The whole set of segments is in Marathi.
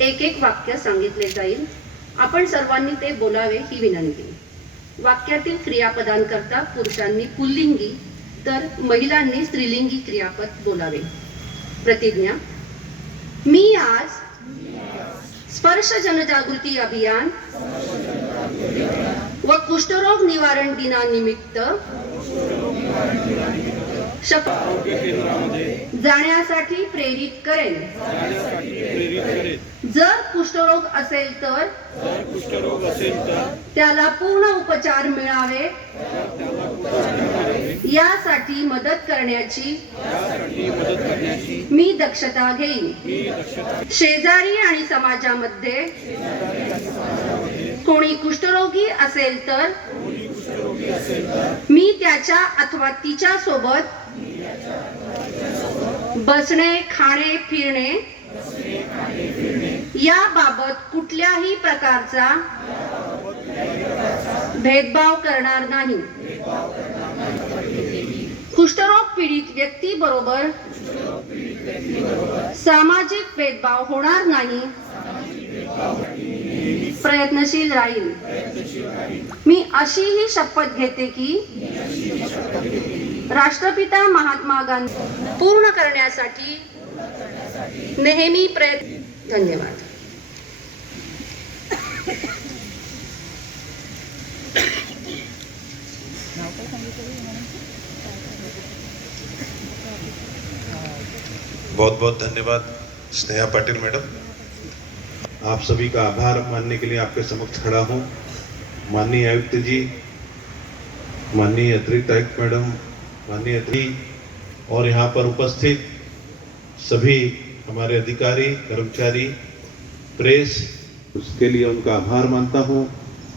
एक एक वाक्य सांगितले जाईल. आपण सर्वांनी ते बोलावे ही विनंती. वाक्यातील क्रियापदांकरता पुरुषांनी पुल्लिंगी तर महिलांनी स्त्रीलिंगी क्रियापद बोलावे. प्रतिज्ञा. मी आज स्पर्श जनजागृती अभियान व कुष्ठरोग निवारण दिनानिमित्त शपथ जाण्यासाठी प्रेरित करेन. जर कुष्ठरोग असेल तर त्याला पूर्ण उपचार मिळावे यासाठी मदत करण्याची मी दक्षता घेईन. शेजारी आणि समाजामध्ये कोणी कुष्ठरोगी असेल तर मी त्याच्या अथवा तिच्या सोबत बसणे, खाणे, फिरणे याबाबत कुठल्याही प्रकारचा भेदभाव करणार नाही. कुष्ठरोग पीडित व्यक्ती बरोबर सामाजिक भेदभाव होणार नाही. प्रयत्नशील राहील. मी अशीही शपथ घेते की राष्ट्रपिता महात्मा गांधी पूर्ण करण्यासाठी नेहमी प्रयत्न. धन्यवाद. बहुत बहुत धन्यवाद स्नेहा पाटिल मैडम. आप सभी का आभार मानने के लिए आपके समक्ष खड़ा हूँ. माननीय आयुक्त जी, माननीय अतिरिक्त आयुक्त मैडम, माननीय अतिथि और यहाँ पर उपस्थित सभी हमारे अधिकारी, कर्मचारी, प्रेस, उसके लिए उनका आभार मानता हूँ.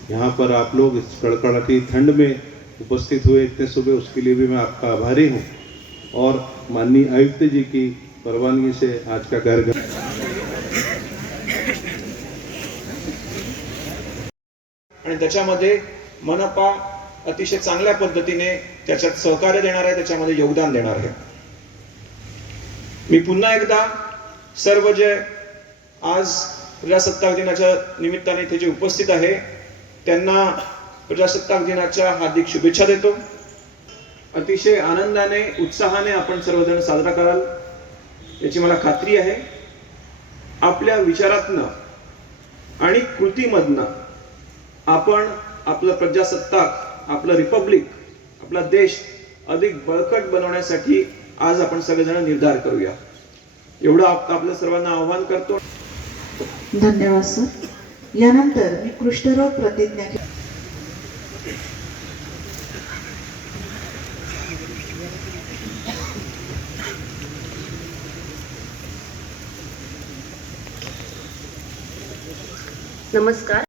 यहाँ पर आप लोग इस कड़कड़ाती ठंड में उपस्थित हुए इतने सुबह, उसके लिए भी मैं आपका आभारी हूँ. और माननीय आयुक्त जी की परवानगी से आज का कार्यक्रम आणि त्याच्यामध्ये मनपा अतिशय चांगल्या पद्धतीने त्याच्यात सहकार्य देणार आहे, त्याच्यामध्ये योगदान देणार आहे. मी पुन्हा एकदा सर्व जे आज प्रजासत्ताक दिनाच्या निमित्ताने इथे जे उपस्थित आहे त्यांना प्रजासत्ताक दिनाच्या हार्दिक शुभेच्छा देतो. अतिशय आनंदाने, उत्साहाने आपण सर्वजण साजरा कराल याची मला खात्री आहे. आपल्या विचारातनं आणि कृतीमधनं आपण आपलं प्रजासत्ताक, आपलं रिपब्लिक, आपला देश अधिक बळकट बनवण्यासाठी आज आपण सगळेजण निर्धार करूया, एवढं आपल्या सर्वांना आवाहन करतो. धन्यवाद सर. यानंतर मी कुष्ठरोग प्रतिज्ञा. नमस्कार.